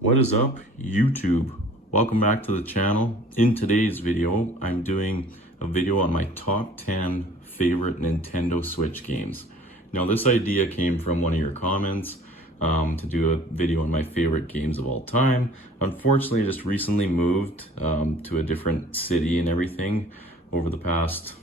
What is up, YouTube? Welcome back to the channel. In today's video, I'm doing a video on my top 10 favorite Nintendo Switch games. Now, this idea came from one of your comments to do a video on my favorite games of all time. Unfortunately, I just recently moved to a different city and everything over the past,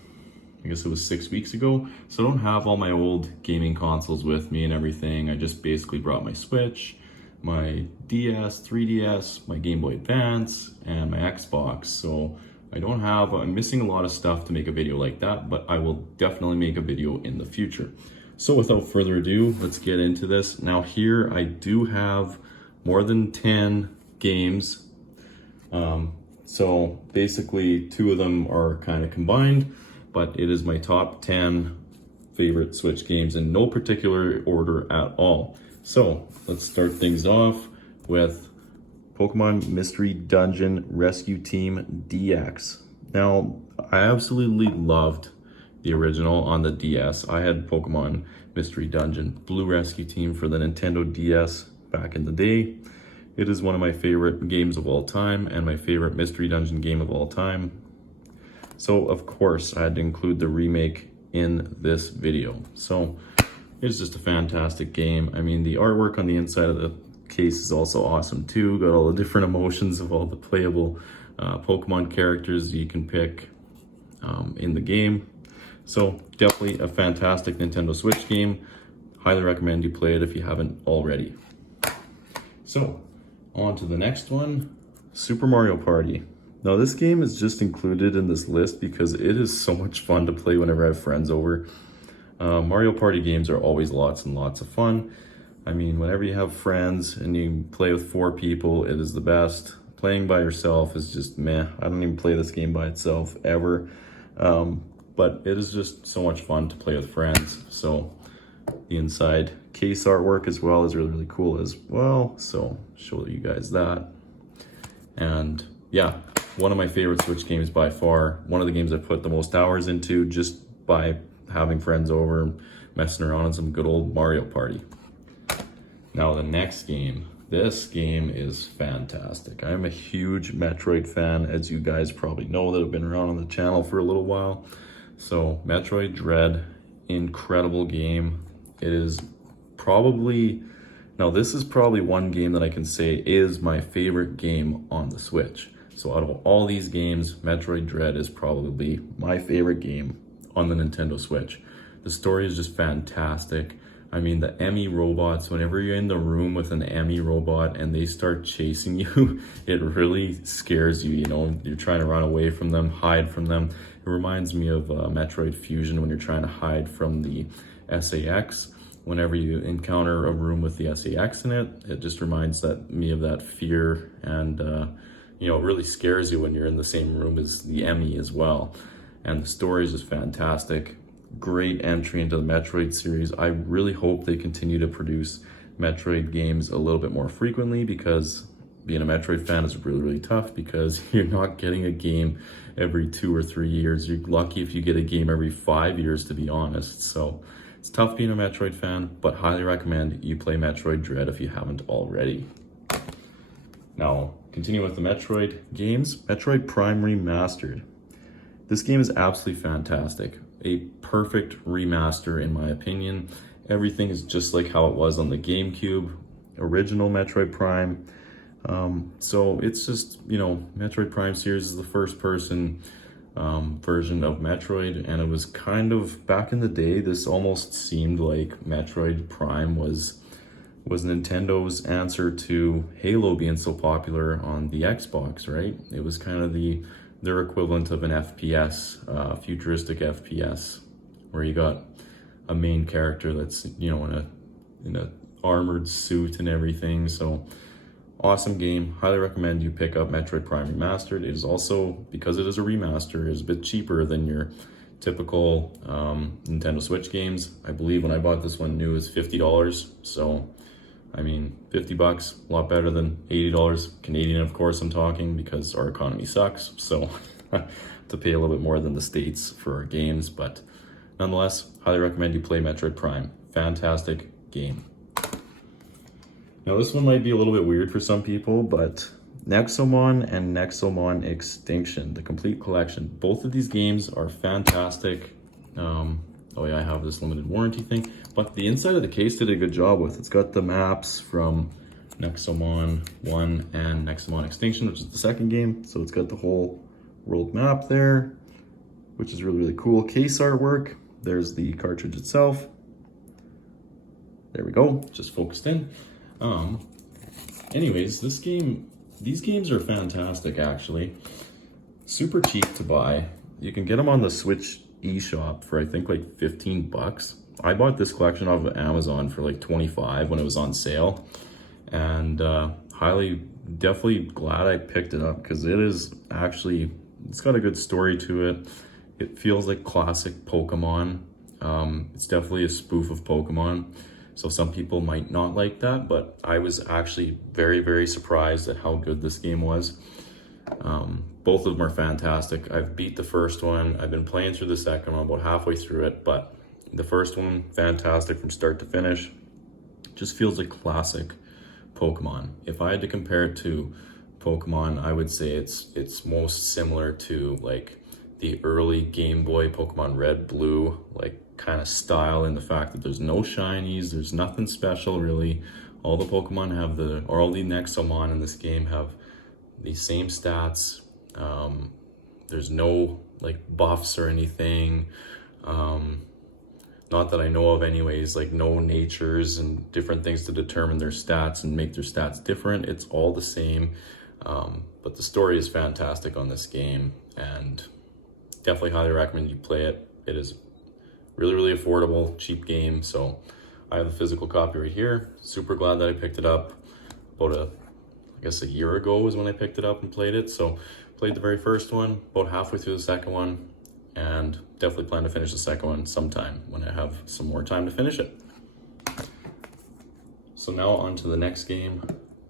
I guess it was 6 weeks ago. So I don't have all my old gaming consoles with me and everything. I just basically brought my Switch, my DS, 3DS, my Game Boy Advance, and my Xbox. So I'm missing a lot of stuff to make a video like that, but I will definitely make a video in the future. So without further ado, let's get into this. Now here I do have more than 10 games. So basically 2 of them are kind of combined, but it is my top 10 favorite Switch games in no particular order at all. So let's start things off with Pokemon Mystery Dungeon Rescue Team DX. Now, I absolutely loved the original on the DS. I had Pokemon Mystery Dungeon Blue Rescue Team for the Nintendo DS back in the day. It is one of my favorite games of all time and my favorite Mystery Dungeon game of all time. So, of course, I had to include the remake in this video. So, it's just a fantastic game. I mean, the artwork on the inside of the case is also awesome too. Got all the different emotions of all the playable Pokemon characters you can pick in the game. So definitely a fantastic Nintendo Switch game. Highly recommend you play it if you haven't already. So on to the next one, Super Mario Party. Now this game is just included in this list because it is so much fun to play whenever I have friends over. Mario Party games are always lots and lots of fun. I mean, whenever you have friends and you play with 4 people, it is the best. Playing by yourself is just meh. I don't even play this game by itself ever. But it is just so much fun to play with friends. So the inside case artwork as well is really, really cool as well. So show you guys that. And yeah, one of my favorite Switch games by far. One of the games I put the most hours into just by having friends over and messing around in some good old Mario Party. Now the next game, this game is fantastic. I'm a huge Metroid fan, as you guys probably know that have been around on the channel for a little while. So Metroid Dread, incredible game. It is probably, now this is probably one game that I can say is my favorite game on the Switch. So out of all these games, Metroid Dread is probably my favorite game on the Nintendo Switch. The story is just fantastic. I mean, the EMMI robots, whenever you're in the room with an EMMI robot and they start chasing you, it really scares you, you know? You're trying to run away from them, hide from them. It reminds me of Metroid Fusion when you're trying to hide from the SAX. Whenever you encounter a room with the SAX in it, it just reminds me of that fear, and you know, it really scares you when you're in the same room as the EMMI as well. And the story is just fantastic. Great entry into the Metroid series. I really hope they continue to produce Metroid games a little bit more frequently, because being a Metroid fan is really, really tough because you're not getting a game every 2 or 3 years. You're lucky if you get a game every 5 years, to be honest. So it's tough being a Metroid fan, but highly recommend you play Metroid Dread if you haven't already. Now, continue with the Metroid games. Metroid Prime Remastered. This game is absolutely fantastic. A perfect remaster in my opinion. Everything is just like how it was on the GameCube, original Metroid Prime. So it's just, you know, Metroid Prime series is the first person version of Metroid, and it was kind of, back in the day, this almost seemed like Metroid Prime was Nintendo's answer to Halo being so popular on the Xbox, right? It was kind of their equivalent of an FPS, futuristic FPS, where you got a main character that's, you know, in a armored suit and everything. So awesome game. Highly recommend you pick up Metroid Prime Remastered. It is also, because it is a remaster, is a bit cheaper than your typical Nintendo Switch games. I believe when I bought this one new, it was $50. So I mean, $50, a lot better than $80 Canadian, of course I'm talking, because our economy sucks. So to pay a little bit more than the States for our games, but nonetheless, highly recommend you play Metroid Prime. Fantastic game. Now this one might be a little bit weird for some people, but Nexomon and Nexomon Extinction, the complete collection. Both of these games are fantastic. Oh yeah, I have this limited warranty thing, but the inside of the case did a good job with. It's got the maps from Nexomon 1 and Nexomon Extinction, which is the second game. So it's got the whole world map there, which is really, really cool. Case artwork. There's the cartridge itself. There we go, just focused in. Anyways, these games are fantastic actually. Super cheap to buy. You can get them on the Switch eShop for I think like 15 bucks. I bought this collection off of Amazon for like 25 when it was on sale. And definitely glad I picked it up because it's got a good story to it. It feels like classic Pokemon. It's definitely a spoof of Pokemon. So some people might not like that, but I was actually very, very surprised at how good this game was. Both of them are fantastic. I've beat the first one. I've been playing through the second one, about halfway through it, but the first one, fantastic from start to finish. Just feels like classic Pokemon. If I had to compare it to Pokemon, I would say it's most similar to like the early Game Boy Pokemon Red, Blue, like kind of style, in the fact that there's no shinies, there's nothing special really. All the Pokemon have all the Nexomon in this game have the same stats. There's no like buffs or anything. Not that I know of anyways, like no natures and different things to determine their stats and make their stats different. It's all the same. But the story is fantastic on this game and definitely highly recommend you play it. It is really, really affordable, cheap game. So I have the physical copy right here. Super glad that I picked it up. I guess a year ago is when I picked it up and played it. So played the very first one, about halfway through the second one, and definitely plan to finish the second one sometime when I have some more time to finish it. So now on to the next game,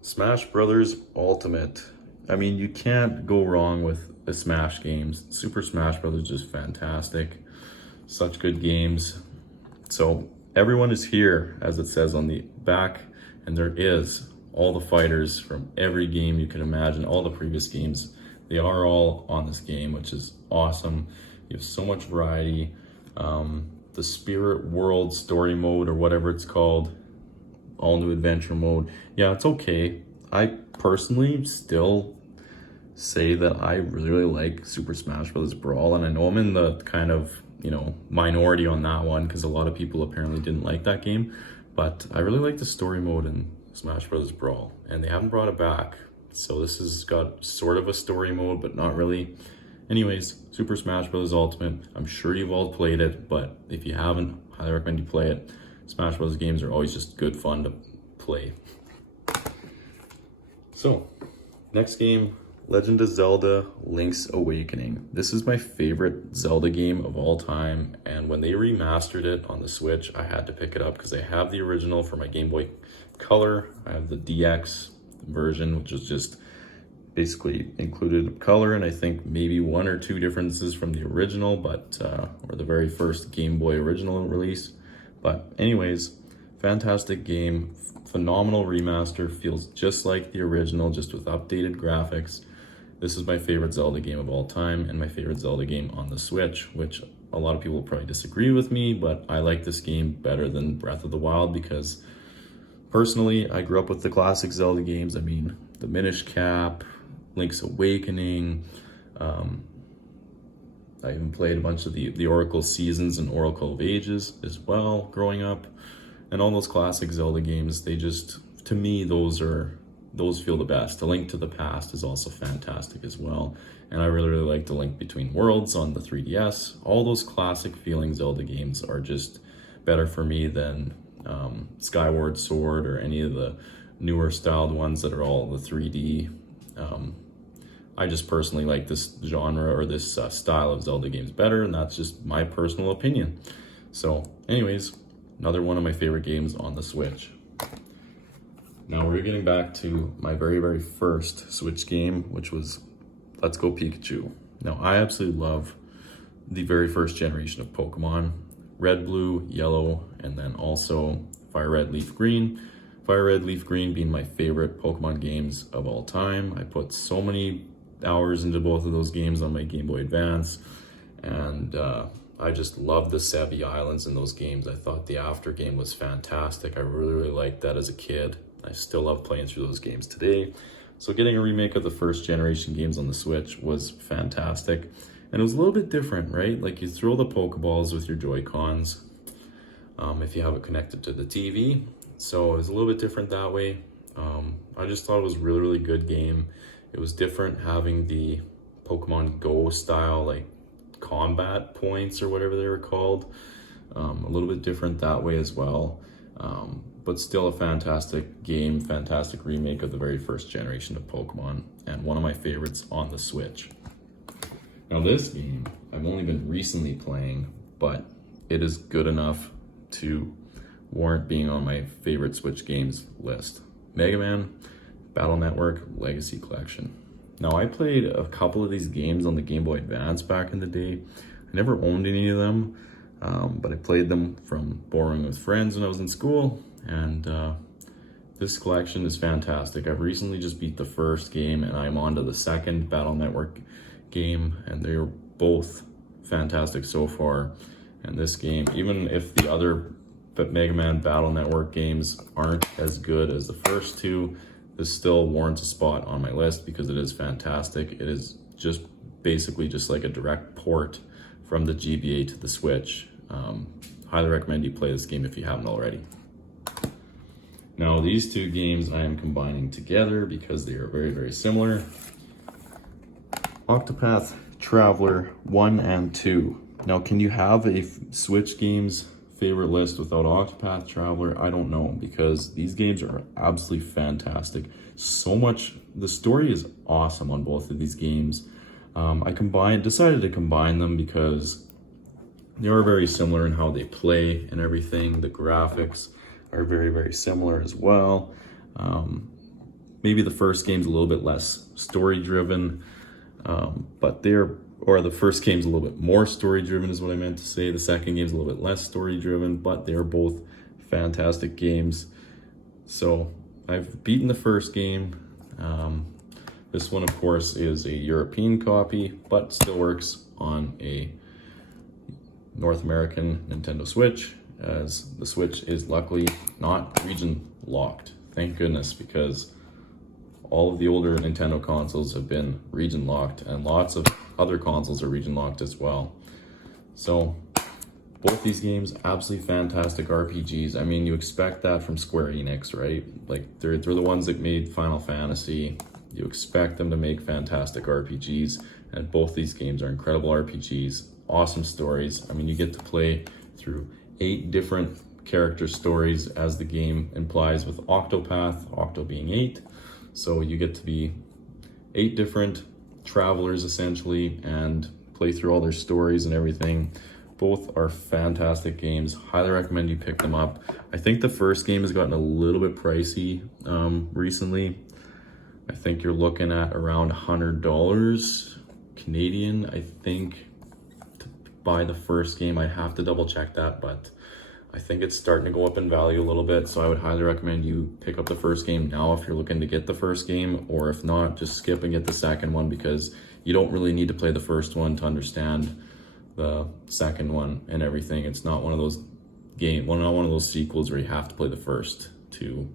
Smash Brothers Ultimate. I mean, you can't go wrong with the Smash games. Super Smash Brothers is just fantastic. Such good games. So everyone is here, as it says on the back, and there is all the fighters from every game you can imagine, all the previous games. They are all on this game, which is awesome. You have so much variety. The Spirit World story mode, or whatever it's called, all new adventure mode. Yeah, it's okay. I personally still say that I really, really like Super Smash Bros. Brawl, and I know I'm in the kind of, minority on that one because a lot of people apparently didn't like that game, but I really like the story mode in Smash Bros. Brawl, and they haven't brought it back. So this has got sort of a story mode, but not really. Anyways, Super Smash Bros. Ultimate. I'm sure you've all played it, but if you haven't, highly recommend you play it. Smash Bros. Games are always just good fun to play. So, next game, Legend of Zelda Link's Awakening. This is my favorite Zelda game of all time, and when they remastered it on the Switch, I had to pick it up because I have the original for my Game Boy Color. I have the DX version, which is just basically included color, and I think maybe one or two differences from the original, but or the very first Game Boy original release. But anyways, fantastic game, phenomenal remaster, feels just like the original, just with updated graphics. This is my favorite Zelda game of all time, and my favorite Zelda game on the Switch, which a lot of people will probably disagree with me, but I like this game better than Breath of the Wild because personally, I grew up with the classic Zelda games. I mean, the Minish Cap, Link's Awakening. I even played a bunch of the Oracle Seasons and Oracle of Ages as well growing up. And all those classic Zelda games, they just, to me, those feel the best. The Link to the Past is also fantastic as well. And I really, really like the Link Between Worlds on the 3DS. All those classic feeling Zelda games are just better for me than Skyward Sword or any of the newer styled ones that are all the 3D. I just personally like this genre or this style of Zelda games better, and that's just my personal opinion. So anyways, another one of my favorite games on the Switch. Now we're getting back to my very, very first Switch game, which was Let's Go Pikachu. Now I absolutely love the very first generation of Pokemon, Red, Blue, Yellow, and then also Fire Red, Leaf Green. Fire Red, Leaf Green being my favorite Pokemon games of all time. I put so many hours into both of those games on my Game Boy Advance, and I just love the Sebi Islands in those games. I thought the after game was fantastic. I really liked that as a kid. I still love playing through those games today. So getting a remake of the first generation games on the Switch was fantastic. And it was a little bit different, right? Like you throw the Pokeballs with your Joy-Cons if you have it connected to the TV. So it was a little bit different that way. I just thought it was a really good game. It was different having the Pokemon Go style, like combat points or whatever they were called. A little bit different that way as well. But still a fantastic game, fantastic remake of the very first generation of Pokemon, and one of my favorites on the Switch. Now this game, I've only been recently playing, but it is good enough to warrant being on my favorite Switch games list. Mega Man Battle Network Legacy Collection. Now I played a couple of these games on the Game Boy Advance back in the day. I never owned any of them, but I played them from borrowing with friends when I was in school, and this collection is fantastic. I've recently just beat the first game and I'm on to the second Battle Network game, and they are both fantastic so far. And this game, even if the other Mega Man Battle Network games aren't as good as the first two, this still warrants a spot on my list because it is fantastic. It is just basically just like a direct port from the GBA to the Switch. Highly recommend you play this game if you haven't already. Now these two games I am combining together because they are very similar. Octopath Traveler 1 and 2. Now can you have a Switch games favorite list without Octopath Traveler? I don't know, because these games are absolutely fantastic. So much, the story is awesome on both of these games. I decided to combine them because they are very similar in how they play and everything. The graphics are very similar as well. Maybe the first game's a little bit less story driven, but the first game's a little bit more story driven is what I meant to say. The second game's a little bit less story driven, but they're both fantastic games. So I've beaten the first game. This one, of course, is a European copy, but still works on a North American Nintendo Switch, as the Switch is luckily not region locked. Thank goodness, because all of the older Nintendo consoles have been region locked, and lots of other consoles are region locked as well. So both these games, absolutely fantastic RPGs. I mean, you expect that from Square Enix, right? Like they're the ones that made Final Fantasy. You expect them to make fantastic RPGs, and both these games are incredible RPGs, awesome stories. I mean, you get to play through 8 different character stories, as the game implies, with Octopath, Octo being 8. So you get to be 8 different travelers essentially and play through all their stories and everything. Both are fantastic games. Highly recommend you pick them up. I think the first game has gotten a little bit pricey recently. I think you're looking at around $100 Canadian, I think, to buy the first game. I have to double check that, but I think it's starting to go up in value a little bit. So I would highly recommend you pick up the first game now if you're looking to get the first game, or if not, just skip and get the second one, because you don't really need to play the first one to understand the second one and everything. It's not one of those one of those sequels where you have to play the first to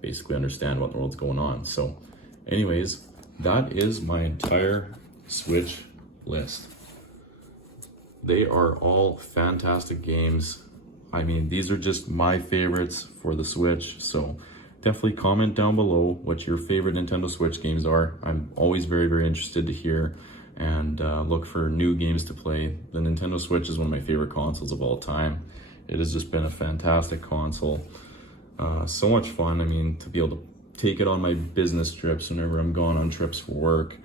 basically understand what in the world's going on. So anyways, that is my entire Switch list. They are all fantastic games. I mean, these are just my favorites for the Switch, so definitely comment down below what your favorite Nintendo Switch games are. I'm always very interested to hear and look for new games to play. The Nintendo Switch is one of my favorite consoles of all time. It has just been a fantastic console. So much fun. I mean, to be able to take it on my business trips whenever I'm gone on trips for work,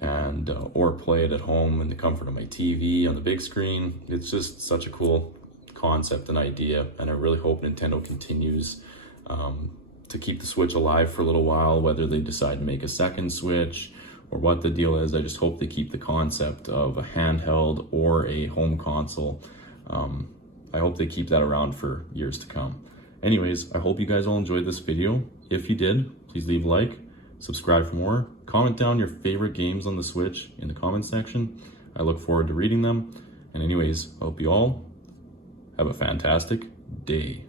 and or play it at home in the comfort of my TV on the big screen. It's just such a cool concept and idea, and I really hope Nintendo continues to keep the Switch alive for a little while, whether they decide to make a second Switch or what the deal is. I just hope they keep the concept of a handheld or a home console. I hope they keep that around for years to come. Anyways, I hope you guys all enjoyed this video. If you did, please leave a like, subscribe for more, comment down your favorite games on the Switch in the comment section. I look forward to reading them. And anyways, I hope you all have a fantastic day.